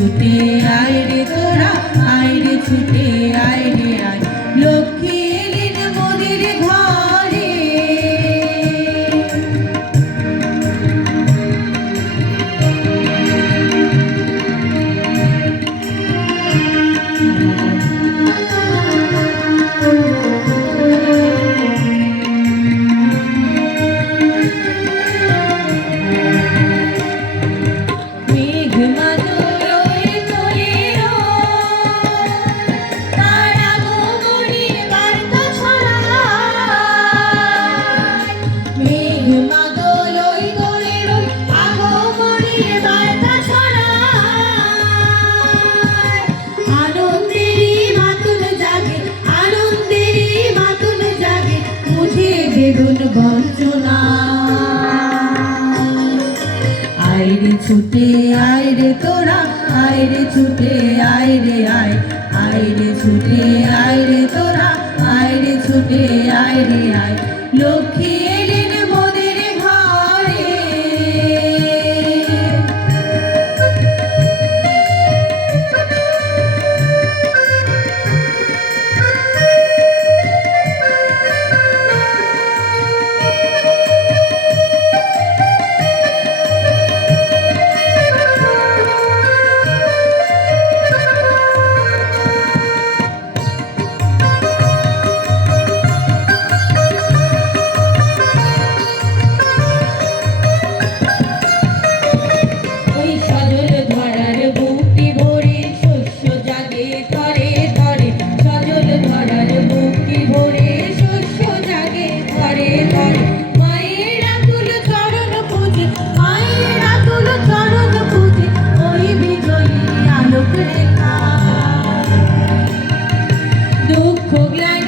ছুটে আয় রে তোরা, আয় রে ছুটে আয় রে আয়, লক্ষ্মী এলেন মোদের ঘরে। বঞ্চনা আয় রে ছুটে আয় রে তোরা, আয় রে ছুটে আয় রে আয়, আয় রে ছুটে আয় রে তোরা, আয় রে ছুটে আয় রে আয়, লক্ষ্মী এলেন মোদের ঘরে। দুঃখ গ্লানি